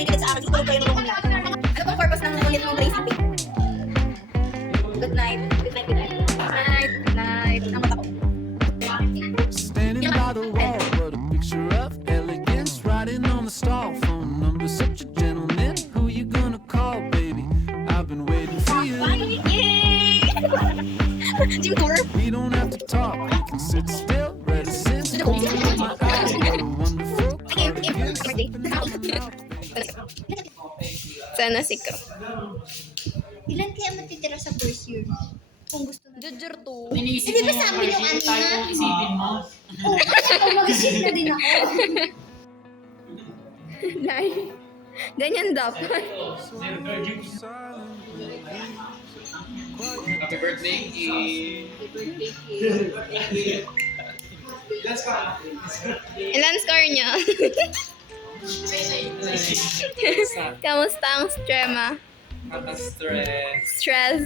nakikinig sa akin, tutulog kayo ng room niya. Ano pang purpose ng ulit ng Tracy Pink? Good night. Good night, good night. Night, night. Ang mata ko. Standing by the wall, what a picture of elegance. Writing on the stall phone number, such a gentleman. Who you gonna call, baby? I've been waiting for you. Yay! Gym tour? We don't have to talk, we can sit still. Reticence, only with my eyes. What a wonderful cardigan. Sana si Kro. Ilan kaya matitira sa first year? Kung gusto na. Jujur to. Iniisip Hindi mo ba yung sabi nung first year, kanina? tayo kung isipin mo. Oo, ako mag-isip na din ako. Nay. Ganyan dapat. Happy birthday, Ki. Ilan score niya? Kamusta ang strema? Kaka-stress. Stress.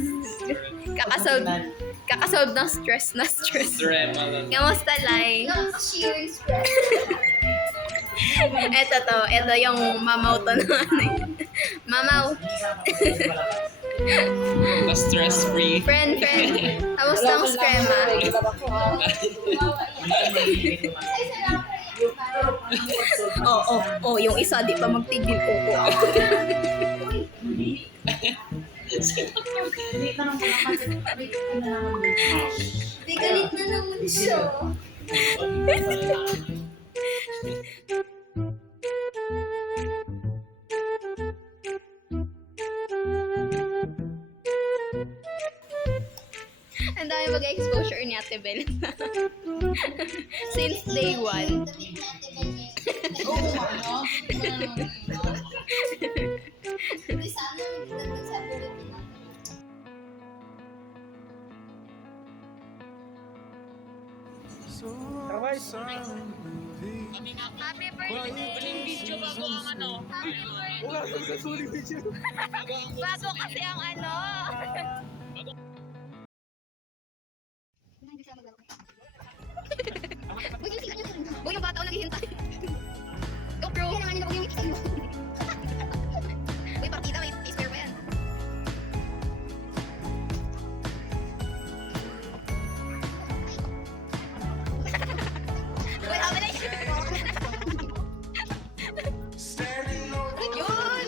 Kakasolve ng stress na stress. Strema lang. Kamusta, Lai? Sharing stress. Ito yung mamaw to na ano yun. Mamaw. Na-stress-free. Friend. Kamusta ang strema? Oh, yung isa di pa magtigil ko. May galit na naman siya. Ang dami mag-exposure ni Ate Bel. Since day one. Oo, ano? Uy, sana nagsabi ulit din ako. Happy birthday! Video bago ang ano. Bago kasi ang ano. Huwag yung bata o naghihintay. Go, bro! Kaya naman nila huwag yung ikita mo. Uy, partida, may spare pa yan. Uy, tama na yun. Yun!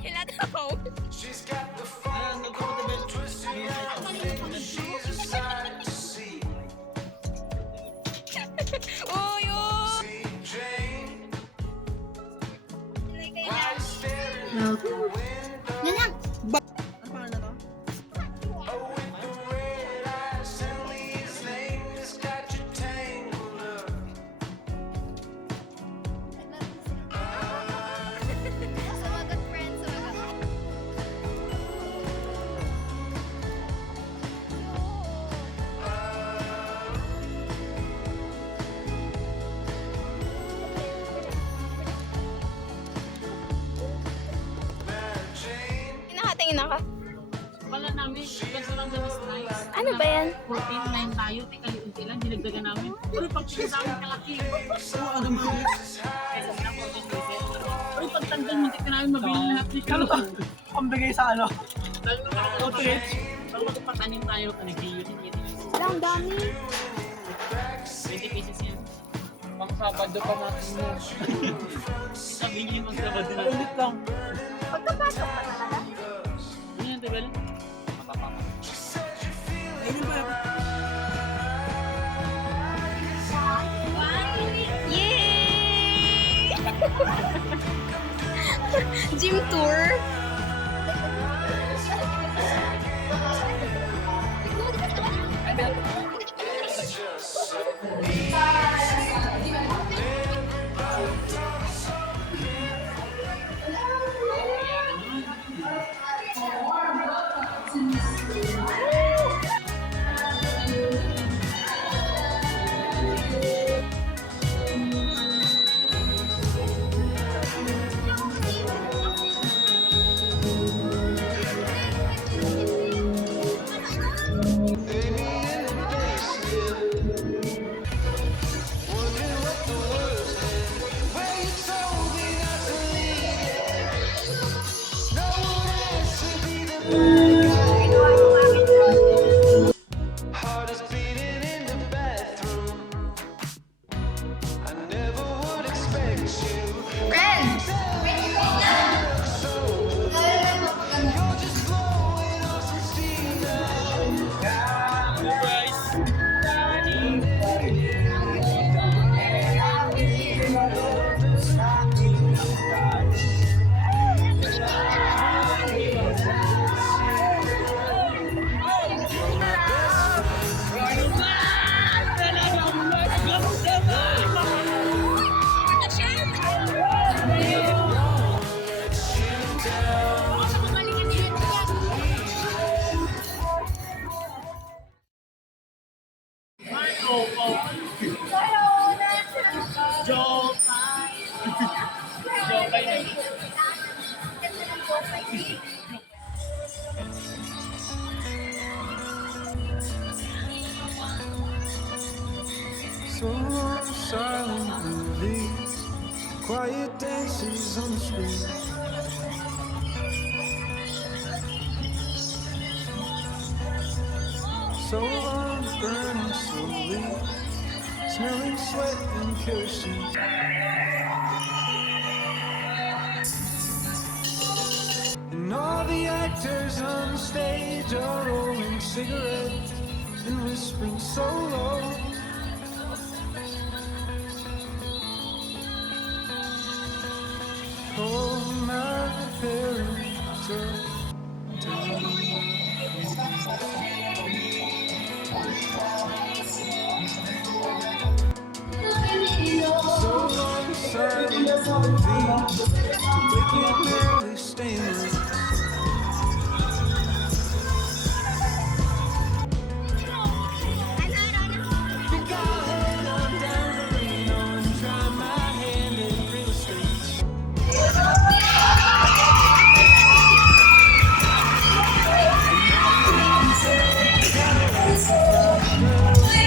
Kailan ako? She's got the phone call, twisted around. She's a sight to see. Uy, yun! See Jane. Why you staring out the window? Yan lang. Oh, with the red eyes, tell me his name has got you tangled up. Sumagot, friend, sumagot. Mary Jane. Kinakatingin na ka. Wala namin, kaso lang na mas nice. Ano ba yan? 14, 9 tayo, tika unti lang, dinagdagan namin. Pero pag sa amin kalaki, oo, ano mo? Kaysa na 14 pesos. Pero pag tandaan mo, tika namin mabili lahat ni Kalo. Pambigay sa ano? Dahil nung nakakapit, pero magpatanim tayo, kanagbiyo, hindi Wala, ang dami. 20 pesos yan. Pang Sabado pa natin mo. Sabi niyo yung magsabado na. Ulit lang. Pagkapasok pa talaga. Ano yan, Tebel? Ayun ba? Yay! Gym tour. Friends! So long, silent movies, quiet dances on the street. So long, burning slowly, smelling sweat and kerosene. And all the actors on stage are rolling cigarettes and whispering so low. Oh, my parents are telling. So long, silent movies, waking early, staying late. Think I'll head on down to Reno and try my hand in real estate.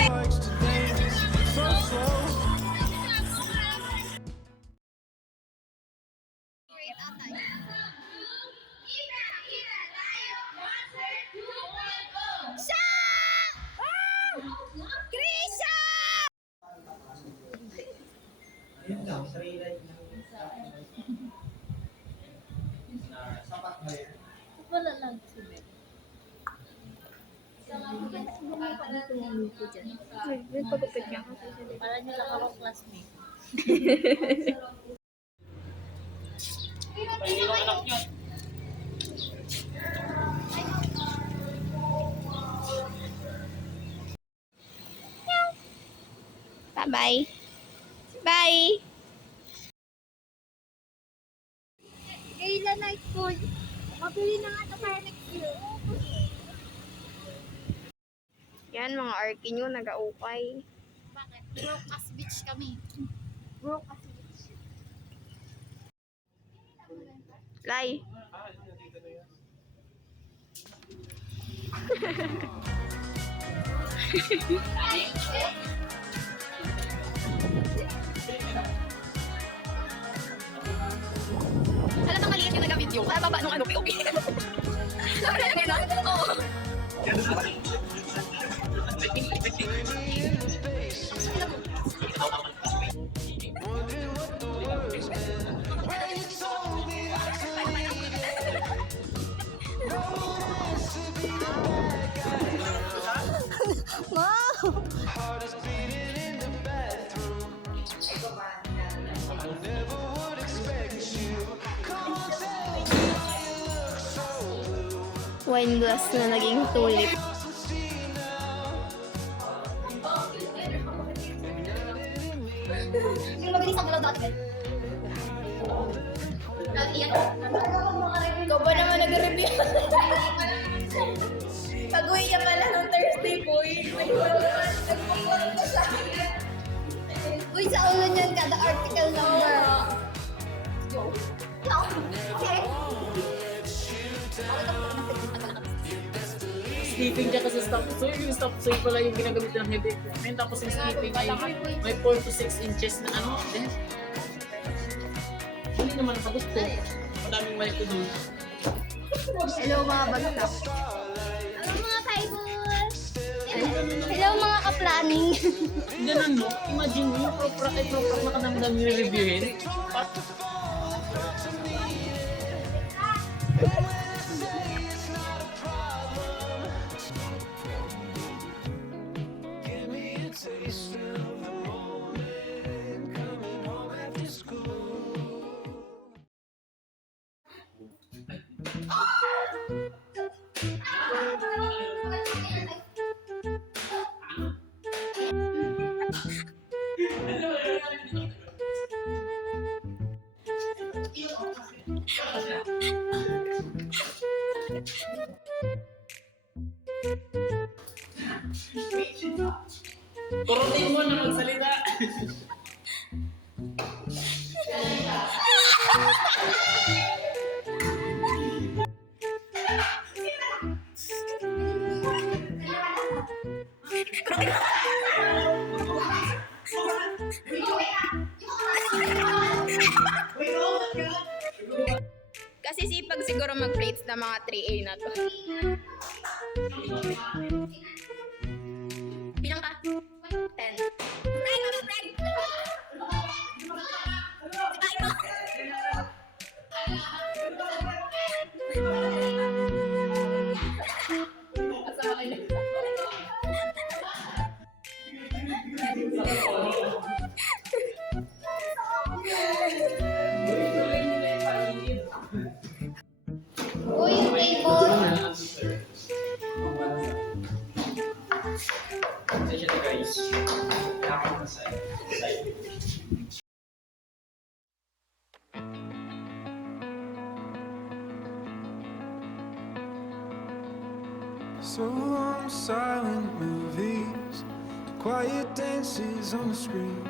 Likes to dance so slow. Wala lang sila. May pagupit niya ako. Para nyo lang ako classmate. Hindi ko anak niya. Bye-bye. Bye! Kailan na school? Mabili na nga ito para next year. Yan, mga arky nyo, nag-aukay. Bakit? Broke as bitch kami. Broke as bitch. Lai. Alam mo, maliit yung nag-video. Kaya baba nung ano, POV. Sabi na lang yun, oo. Heart is beating in the bathroom. I never would expect you. Come on, tell me why you look so blue. Wine glass na naging tulip. Yung mabilis ang vlog dati. Ikaw ba naman nag-review? Pag-uwi niya pala ng Thursday, boy. Nagpakulang ko sa akin. Uy, sa ulo niyan kada article number. No? Okay. Sleeping siya kasi stop soy. Yung stop soy pala yung ginagamit ng heavy equipment. Tapos yung sleeping ay may 4 to 6 inches na ano. Hindi naman nakagusto. Madaming mali ko doon. Hello, mga bagsak. Hello mga kaibos! Hello mga ka-planning. Ganun, no? Imagine mo, proper na kanamdam yung reviewin. Give me a taste of the moment. Coming home after school. Turutin mo na magsalita. Kasi sipag siguro mag-plates ng mga 3A na to. Bilang ka? 10. Uy, yung table. Session to guys. Nakakita sa side. So long silent movies, the quiet dances on the screen.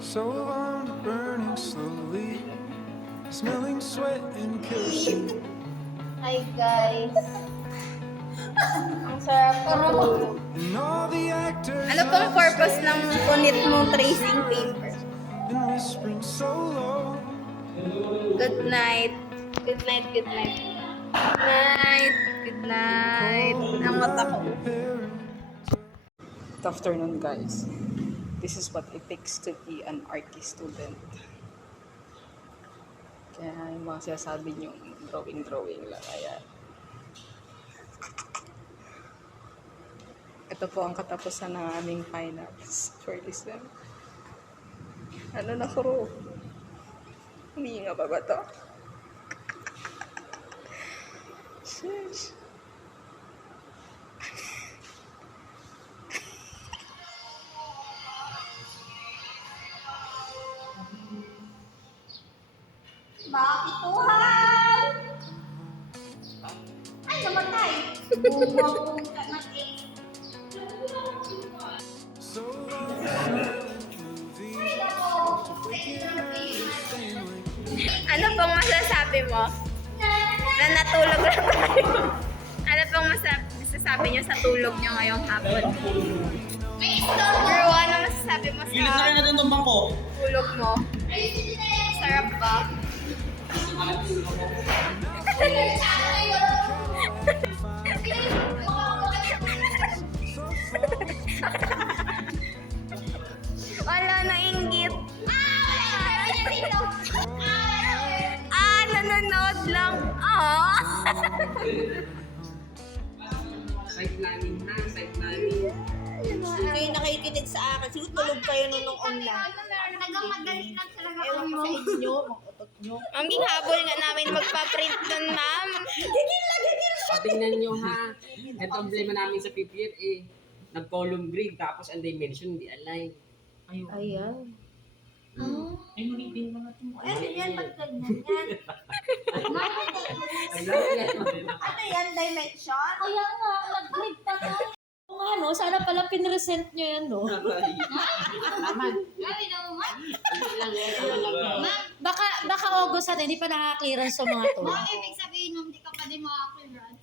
So long burning slowly, smelling sweat and kerosene. Hi guys. Ang sarap po. And all the actors Ano pong purpose ng punit mong tracing paper? and whispering so low. Good night. Good night, good night. Good night. Good night. Ang mata ko. Good afternoon, guys. This is what it takes to be an arty student. Kaya yung mga sinasabi nyo, drawing lang. Kaya ito po ang katapusan ng aming finals for this sem. Ano na kuro? Huminga pa ba to? Sheesh. Bakit Tuhan? Ay, namatay. Bumabong ka na eh. So long silent movies, Ano pong masasabi mo? Na natulog lang tayo. Ano pong masasabi nyo sa tulog nyo ngayong hapon? Bro, ano masasabi mo Gilis na sa rin natin itong bangko. tulog mo? Sarap ba? Wala na inggit. Nanonood lang. Side planning na, side planning. Kayo nakikinig sa akin. Siguro tulog kayo nung online. Talagang madali lang talaga Ewan ko kayo. sa inyo. Ang ginhabol nga namin magpa-print nun, ma'am. Tingnan nyo ha. Ito ang problema namin sa PPF eh. Nag-column grid tapos ang dimension hindi align. Ayan. Ay, mag-ibig na natin. Ano yan? Ba't ganyan yan? Ano yan? Dimension? Kaya nga, nag-grade pa to. Ano, sana pala pinresent nyo yan, no? Naman. Ay, naman. Lang eh. Baka August natin, hindi pa nakaka-clearance sa mga to. Ibig sabihin nung di ka pa din makakilrad.